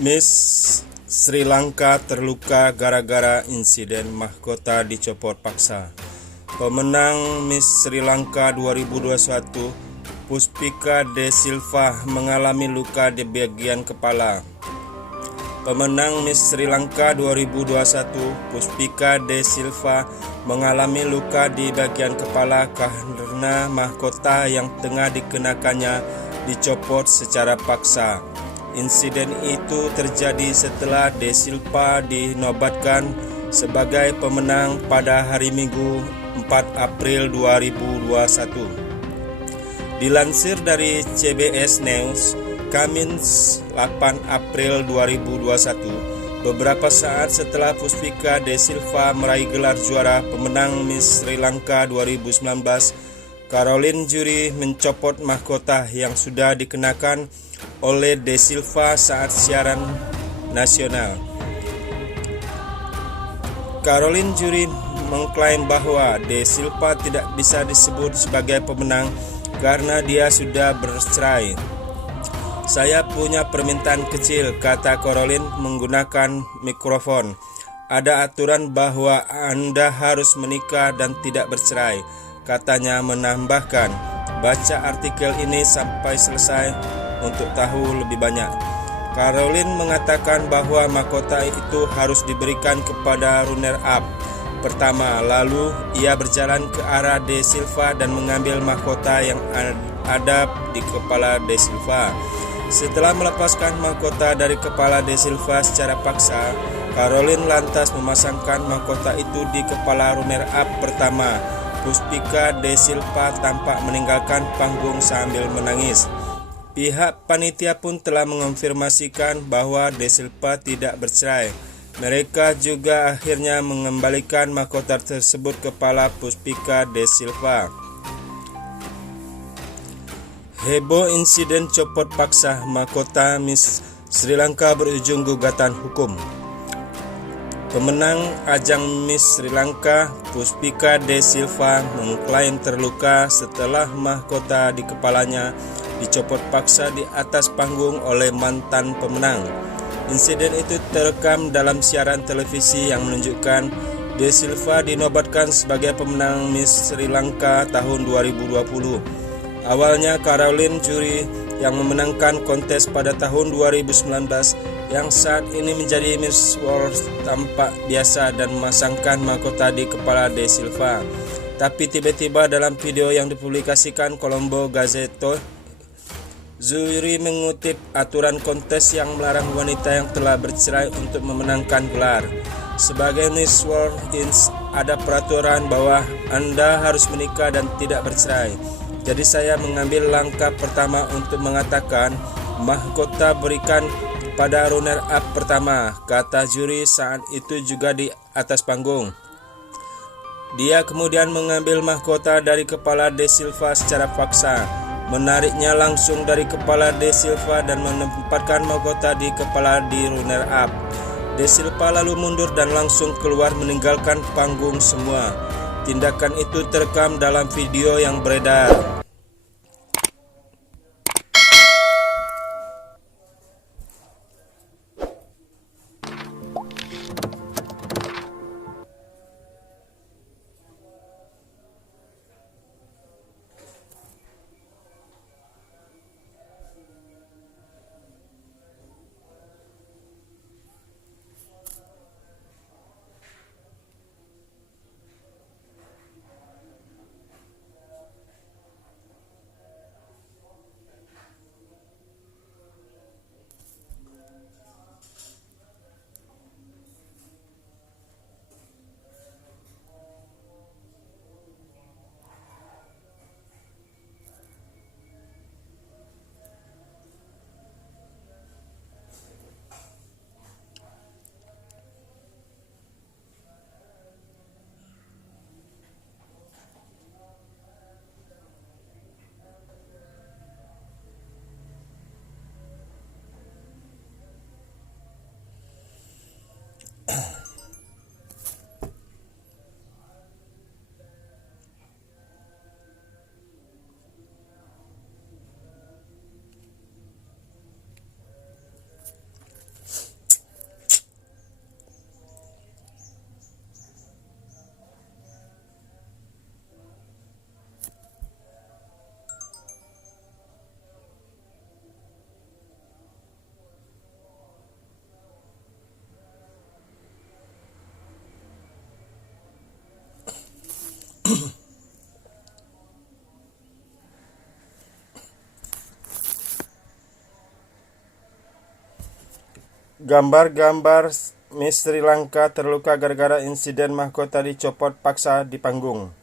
Miss Sri Lanka terluka gara-gara insiden mahkota dicopot paksa. Pemenang Miss Sri Lanka 2021, Puspika De Silva, mengalami luka di bagian kepala. Pemenang Miss Sri Lanka 2021, Puspika De Silva, mengalami luka di bagian kepala karena mahkota yang tengah dikenakannya dicopot secara paksa. Insiden itu terjadi setelah De Silva dinobatkan sebagai pemenang pada hari Minggu 4 April 2021. Dilansir dari CBS News, Kamis 8 April 2021, beberapa saat setelah Puspika De Silva meraih gelar juara pemenang Miss Sri Lanka 2019, Caroline Jury mencopot mahkota yang sudah dikenakan oleh De Silva saat siaran nasional. Caroline Jury mengklaim bahwa De Silva tidak bisa disebut sebagai pemenang karena dia sudah bercerai. "Saya punya permintaan kecil," kata Caroline menggunakan mikrofon. "Ada aturan bahwa Anda harus menikah dan tidak bercerai," katanya, menambahkan, "Baca artikel ini sampai selesai untuk tahu lebih banyak." Caroline mengatakan bahwa mahkota itu harus diberikan kepada runner-up pertama, lalu ia berjalan ke arah De Silva dan mengambil mahkota yang ada di kepala De Silva. Setelah melepaskan mahkota dari kepala De Silva secara paksa, Caroline lantas memasangkan mahkota itu di kepala runner-up pertama. Puspika De Silva tampak meninggalkan panggung sambil menangis. Pihak panitia pun telah mengonfirmasikan bahwa De Silva tidak bercerai. Mereka juga akhirnya mengembalikan mahkota tersebut kepada Puspika De Silva. Heboh insiden copot paksa mahkota Miss Sri Lanka berujung gugatan hukum. Pemenang ajang Miss Sri Lanka, Puspika De Silva, mengklaim terluka setelah mahkota di kepalanya dicopot paksa di atas panggung oleh mantan pemenang. Insiden itu terekam dalam siaran televisi yang menunjukkan De Silva dinobatkan sebagai pemenang Miss Sri Lanka tahun 2020. Awalnya Caroline Jury yang memenangkan kontes pada tahun 2019, yang saat ini menjadi Miss World, tampak biasa dan memasangkan mahkota di kepala De Silva. Tapi tiba-tiba dalam video yang dipublikasikan Colombo Gazette, Jury mengutip aturan kontes yang melarang wanita yang telah bercerai untuk memenangkan gelar. Sebagai Miss World Inc., ada peraturan bahwa Anda harus menikah dan tidak bercerai. Jadi saya mengambil langkah pertama untuk mengatakan mahkota berikan pada runner-up pertama, kata Jury saat itu juga di atas panggung. Dia kemudian mengambil mahkota dari kepala De Silva secara paksa, menariknya langsung dari kepala De Silva dan menempatkan mahkota di kepala di runner-up. De Silva lalu mundur dan langsung keluar meninggalkan panggung semua. Tindakan itu terekam dalam video yang beredar. Gambar-gambar Miss Sri Lanka terluka gara-gara insiden mahkota dicopot paksa di panggung.